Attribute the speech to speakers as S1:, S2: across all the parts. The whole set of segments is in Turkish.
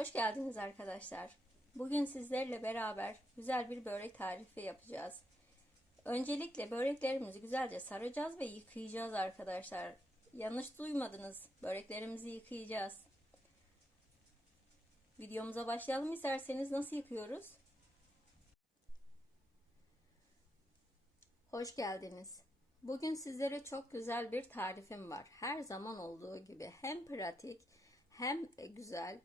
S1: Hoş geldiniz arkadaşlar. Bugün sizlerle beraber güzel bir börek tarifi yapacağız. Öncelikle böreklerimizi güzelce saracağız ve yıkayacağız arkadaşlar. Yanlış duymadınız. Böreklerimizi yıkayacağız. Videomuza başlayalım isterseniz nasıl yıkıyoruz? Hoş geldiniz. Bugün sizlere çok güzel bir tarifim var. Her zaman olduğu gibi hem pratik hem güzel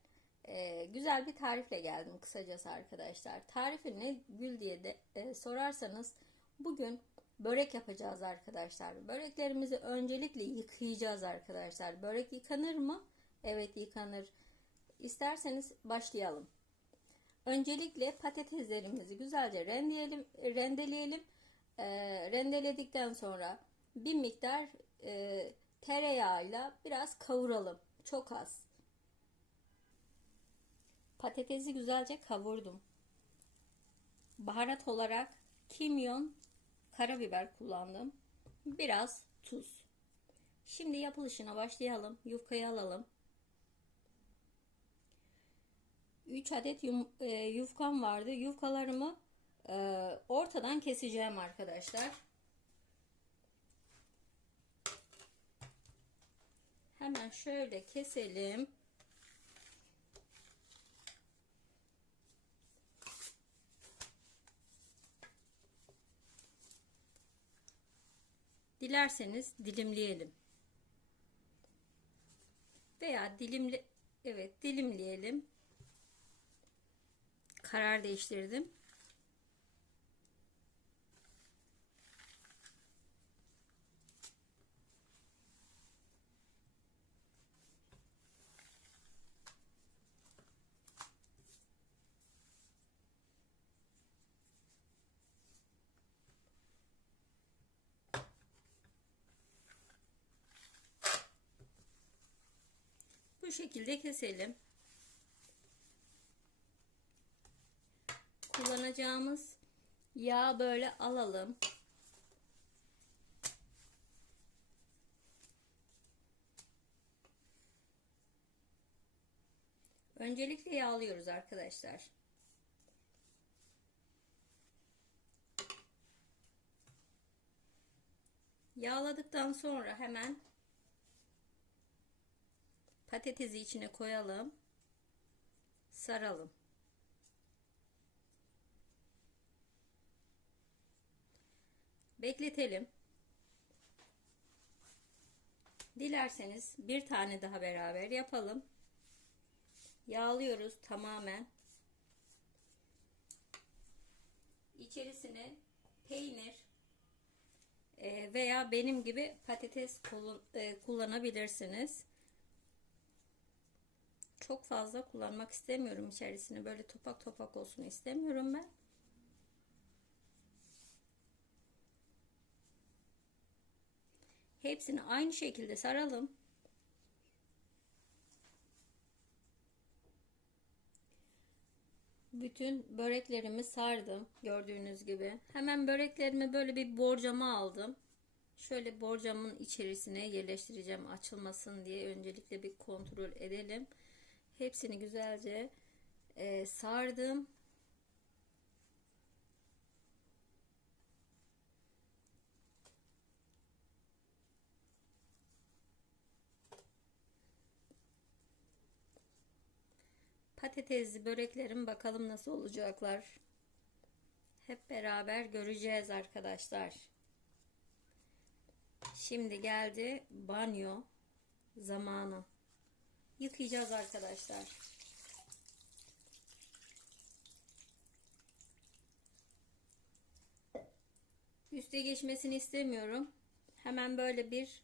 S1: e, güzel bir tarifle geldim kısacası arkadaşlar. Tarifi ne gül diye de e, sorarsanız bugün börek yapacağız arkadaşlar. Böreklerimizi öncelikle yıkayacağız arkadaşlar. Börek yıkanır mı? Evet yıkanır. İsterseniz başlayalım. Öncelikle patateslerimizi güzelce rendeleyelim. rendeleyelim. E, rendeledikten sonra bir miktar e, tereyağıyla biraz kavuralım. Çok az. Patatesi güzelce kavurdum. Baharat olarak kimyon, karabiber kullandım. Biraz tuz. Şimdi yapılışına başlayalım. Yufkayı alalım. 3 adet yum, e, yufkam vardı. Yufkalarımı e, ortadan keseceğim arkadaşlar. Hemen şöyle keselim. Dilerseniz dilimleyelim. Veya dilimli evet dilimleyelim. Karar değiştirdim. Şekilde keselim. Kullanacağımız yağ böyle alalım. Öncelikle yağlıyoruz arkadaşlar. Yağladıktan sonra hemen Patatesi içine koyalım. Saralım. Bekletelim. Dilerseniz bir tane daha beraber yapalım. Yağlıyoruz tamamen. İçerisine peynir e, veya benim gibi patates e, kullanabilirsiniz çok fazla kullanmak istemiyorum içerisini. Böyle topak topak olsun istemiyorum ben. Hepsini aynı şekilde saralım. Bütün böreklerimi sardım gördüğünüz gibi. Hemen böreklerimi böyle bir borcama aldım. Şöyle borcamın içerisine yerleştireceğim açılmasın diye öncelikle bir kontrol edelim. Hepsini güzelce e, sardım. Patatesli böreklerim bakalım nasıl olacaklar. Hep beraber göreceğiz arkadaşlar. Şimdi geldi banyo zamanı yıkayacağız arkadaşlar. Üste geçmesini istemiyorum. Hemen böyle bir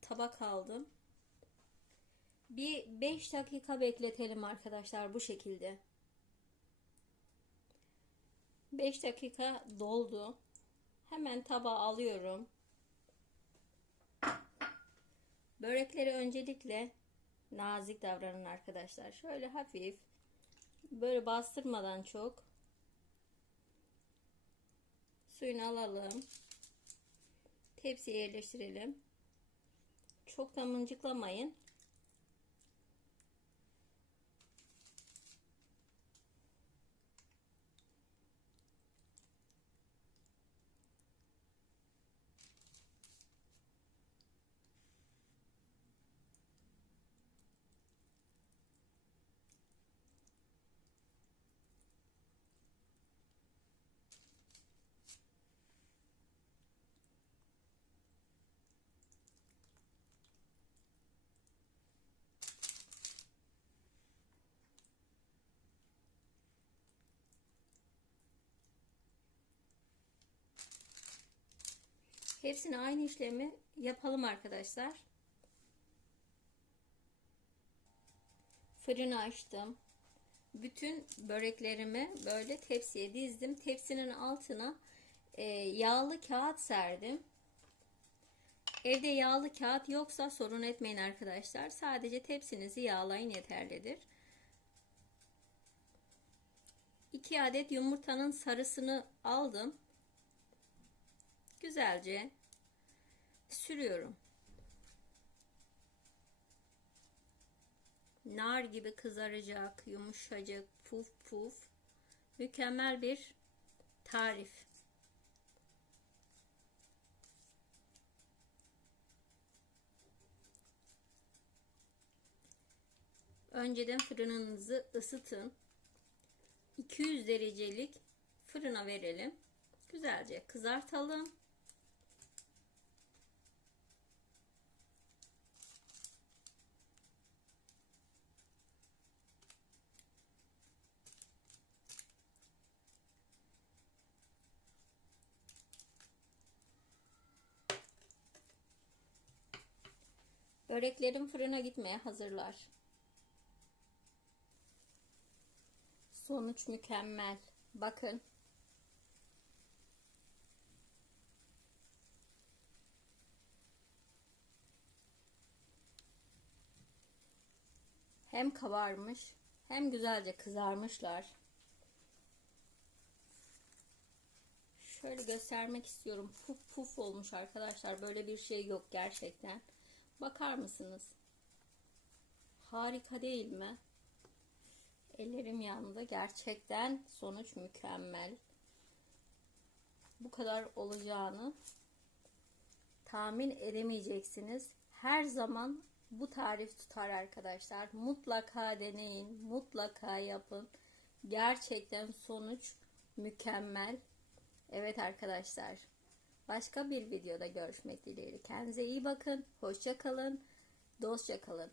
S1: tabak aldım. Bir 5 dakika bekletelim arkadaşlar bu şekilde. 5 dakika doldu. Hemen tabağa alıyorum. Börekleri öncelikle nazik davranın arkadaşlar. Şöyle hafif böyle bastırmadan çok suyunu alalım. Tepsiye yerleştirelim. Çok da mıncıklamayın. Hepsine aynı işlemi yapalım arkadaşlar. Fırını açtım. Bütün böreklerimi böyle tepsiye dizdim. Tepsinin altına e, yağlı kağıt serdim. Evde yağlı kağıt yoksa sorun etmeyin arkadaşlar. Sadece tepsinizi yağlayın yeterlidir. 2 adet yumurtanın sarısını aldım. Güzelce sürüyorum. Nar gibi kızaracak, yumuşacık, puf puf. Mükemmel bir tarif. Önceden fırınınızı ısıtın. 200 derecelik fırına verelim. Güzelce kızartalım. Böreklerim fırına gitmeye hazırlar. Sonuç mükemmel. Bakın. Hem kabarmış hem güzelce kızarmışlar. Şöyle göstermek istiyorum. Puf puf olmuş arkadaşlar. Böyle bir şey yok gerçekten. Bakar mısınız? Harika değil mi? Ellerim yandı. Gerçekten sonuç mükemmel. Bu kadar olacağını tahmin edemeyeceksiniz. Her zaman bu tarif tutar arkadaşlar. Mutlaka deneyin. Mutlaka yapın. Gerçekten sonuç mükemmel. Evet arkadaşlar. Başka bir videoda görüşmek dileğiyle. Kendinize iyi bakın. Hoşça kalın. Dostça kalın.